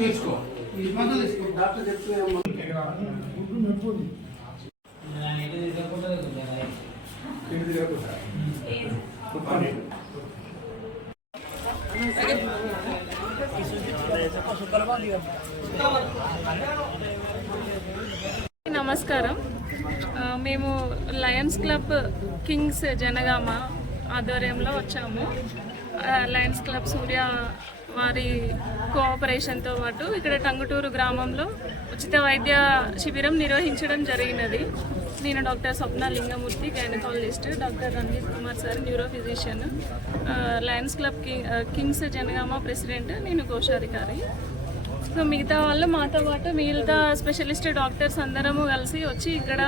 తీసుకో డాక్టర్ చెప్తే నమస్కారం. మేము లయన్స్ క్లబ్ కింగ్స్ జనగామ ఆధ్వర్యంలో వచ్చాము. లయన్స్ క్లబ్ సూర్య వారి కోఆపరేషన్తో పాటు ఇక్కడ టంగుటూరు గ్రామంలో ఉచిత వైద్య శిబిరం నిర్వహించడం జరిగినది. నేను doctor Swapna Lingamurthy, gynaecologist, doctor Ranjit Kumar sir neuro physician, Lions Club Kings Janagama president, నేను కోశాధికారి. సో మిగతా వాళ్ళు మాతో పాటు మిగతా స్పెషలిస్ట్ డాక్టర్స్ అందరము కలిసి వచ్చి ఇక్కడ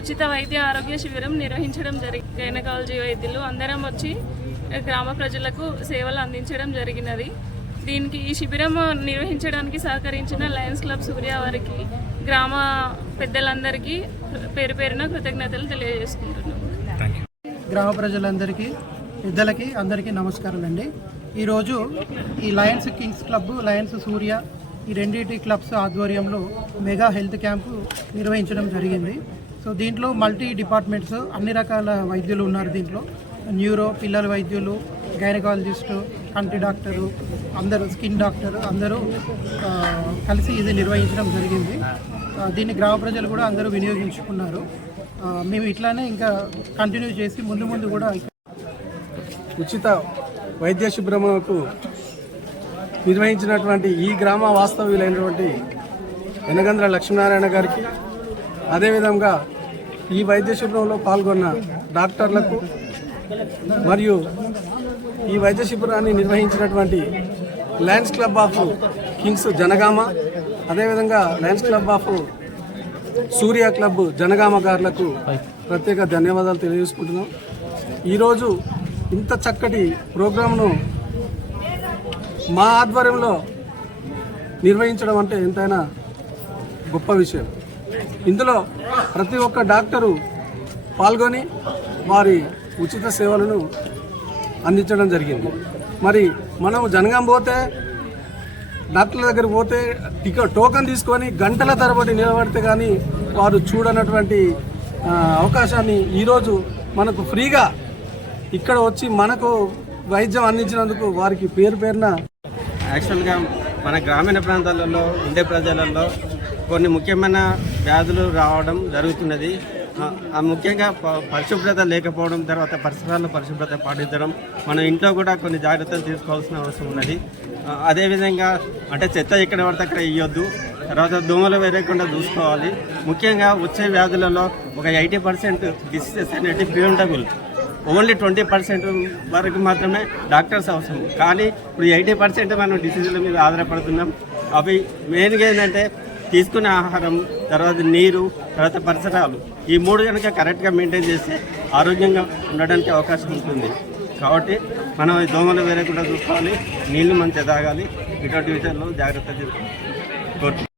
ఉచిత వైద్య ఆరోగ్య శిబిరం నిర్వహించడం జరిగింది. గైనకాలజీ వైద్యులు అందరం వచ్చి గ్రామ ప్రజలకు సేవలు అందించడం జరిగినది. దీనికి ఈ శిబిరం నిర్వహించడానికి సహకరించిన లయన్స్ క్లబ్ సూర్య వారికి, గ్రామ పెద్దలందరికీ పేరు పేరున కృతజ్ఞతలు తెలియజేసుకుంటున్నాము. గ్రామ ప్రజలందరికీ, పెద్దలకి అందరికీ నమస్కారాలండి. ఈరోజు ఈ లయన్స్ కింగ్స్ క్లబ్, లయన్స్ సూర్య ఈ రెండింటి క్లబ్స్ ఆధ్వర్యంలో మెగా హెల్త్ క్యాంపు నిర్వహించడం జరిగింది. సో దీంట్లో మల్టీ డిపార్ట్మెంట్స్, అన్ని రకాల వైద్యులు ఉన్నారు. దీంట్లో న్యూరో, పిల్లల వైద్యులు, గైనకాలజిస్టు, కంటి డాక్టరు, అందరూ స్కిన్ డాక్టర్ అందరూ కలిసి ఇది నిర్వహించడం జరిగింది. దీన్ని గ్రామ ప్రజలు కూడా అందరూ వినియోగించుకున్నారు. మేము ఇట్లానే ఇంకా కంటిన్యూ చేసి ముందు కూడా ఉచిత వైద్య శిబిరముకు నిర్వహించినటువంటి ఈ గ్రామ వాస్తవ్యులైనటువంటి వెనగంద్ర లక్ష్మీనారాయణ గారికి, అదేవిధంగా ఈ వైద్య శిబిరంలో పాల్గొన్న డాక్టర్లకు మరియు ఈ వైద్య శిబిరాన్ని నిర్వహించినటువంటి Lions Club of Kings Janagama, అదేవిధంగా Lions Club of Surya club Janagama గారులకు ప్రత్యేక ధన్యవాదాలు తెలియజేసుకుంటున్నాం. ఈరోజు ఇంత చక్కటి ప్రోగ్రాంను మా ఆధ్వర్యంలో నిర్వహించడం అంటే ఎంతైనా గొప్ప విషయం. ఇందులో ప్రతి ఒక్క డాక్టరు పాల్గొని వారి ఉచిత సేవలను అందించడం జరిగింది. మరి మనం జనగాం పోతే, డాక్టర్ల దగ్గర పోతే టోకన్ తీసుకొని గంటల తరబడి నిలబడితే కానీ వారు చూడనటువంటి అవకాశాన్ని ఈరోజు మనకు ఫ్రీగా ఇక్కడ వచ్చి మనకు వైద్యం అందించినందుకు వారికి పేరు పేరున. యాక్చువల్గా మన గ్రామీణ ప్రాంతాలలో ఉండే ప్రజలలో కొన్ని ముఖ్యమైన వ్యాధులు రావడం జరుగుతున్నది. ముఖ్యంగా పరిశుభ్రత లేకపోవడం, తర్వాత పరిసరాల్లో పరిశుభ్రత పాటించడం, మన ఇంట్లో కూడా కొన్ని జాగ్రత్తలు తీసుకోవాల్సిన అవసరం ఉన్నది. అదేవిధంగా అంటే చెత్త ఎక్కడ పడితే అక్కడ వేయొద్దు, తర్వాత దోమలు వేరేకుండా చూసుకోవాలి. ముఖ్యంగా వచ్చే వ్యాధులలో ఒక 80% డిసీజెస్ అనేవి ప్రివెంటబుల్. ఓన్లీ 20% వరకు మాత్రమే డాక్టర్స్ అవసరం. కానీ ఇప్పుడు 80% మనం డిసీజుల మీద ఆధారపడుతున్నాం. అవి మెయిన్గా ఏంటంటే తీసుకునే ఆహారం, తర్వాత నీరు, తర్వాత పరిసరాలు, ఈ 3 కనుక కరెక్ట్గా మెయింటైన్ చేస్తే ఆరోగ్యంగా ఉండడానికి అవకాశం ఉంటుంది. కాబట్టి మనం దోమలు వేరేకుండా చూసుకోవాలి, నీళ్లు మంచిగా తాగాలి. ఇటువంటి విషయాల్లో జాగ్రత్త తీసుకోవాలి.